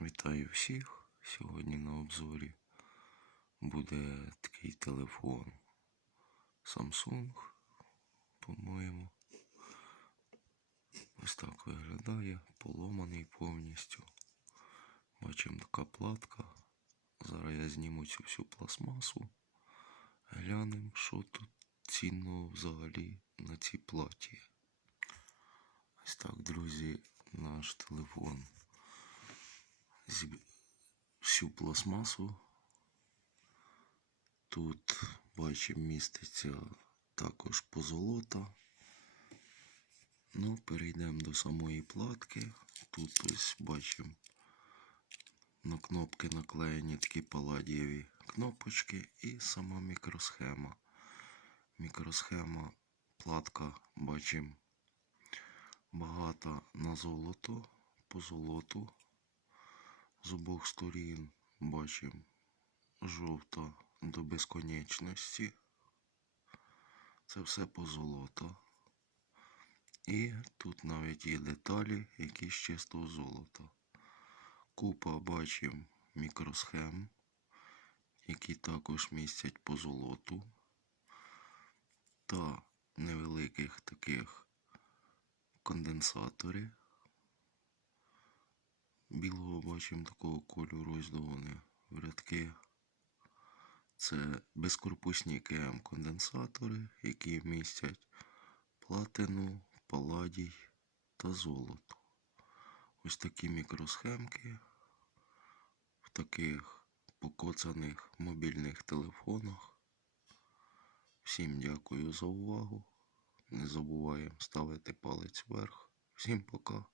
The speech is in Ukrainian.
Вітаю всіх. Сьогодні на обзорі буде такий телефон Samsung, по-моєму. Ось так виглядає, поломаний повністю. Бачимо така платка. Зараз я зніму цю всю пластмасу. Глянемо, що тут цінного взагалі на цій платі. Ось так, друзі, наш телефон всю пластмасу. Тут бачимо міститься також позолота. Ну, перейдемо до самої платки. Тут ось бачимо на кнопки наклеєні такі паладієві кнопочки і сама мікросхема. Мікросхема, платка бачимо багата на золото, по золоту. З обох сторін бачимо жовта до безконечності. Це все позолота. І тут навіть є деталі, які з чистого золота. Купа бачимо мікросхем, які також містять позолоту. Та невеликих таких конденсаторів. Білого бачимо такого кольору ось в рядки. Це безкорпусні КМ конденсатори, які містять платину, паладій та золото. Ось такі мікросхемки в таких покоцаних мобільних телефонах. Всім дякую за увагу. Не забуваємо ставити палець вверх. Всім пока.